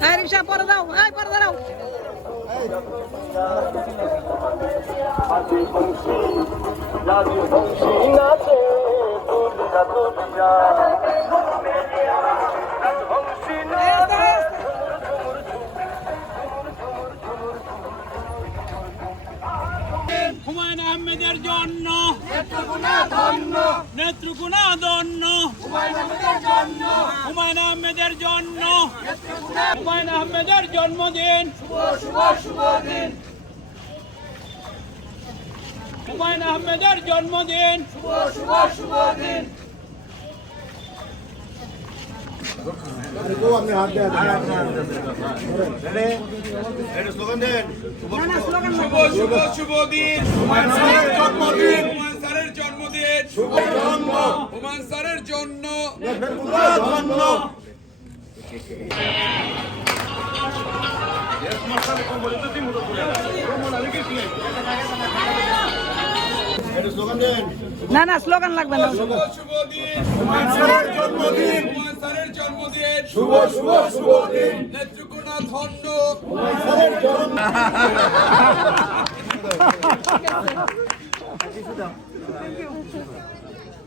হ্যাঁ রিক্সা পরে দাও হ্যাঁ পরে দাঁড়াও। হুমায়ুন আহমেদের জন্য বংশী নাচে তুলিয়া তুলিয়া রাজবংশী নাচে হুমায়ুন আহমেদের জন্য। নেত্রকোনা। ধন্য হুমায়ুন আহমেদের জন্য হুমায়ুন আহমেদের জন্মদিন হুমায়ুন আহমেদের জন্মদিন। শুভ শুভ শুভ দিন। হুমায়ুন স্যারের জন্মদিন হুমায়ুন স্যারের জন্য। না না স্লোগান লাগবে না। শুভ শুভ জন্মদিন। শুভ শুভ শুভ দিন। নেত্রকোনা ধন্য।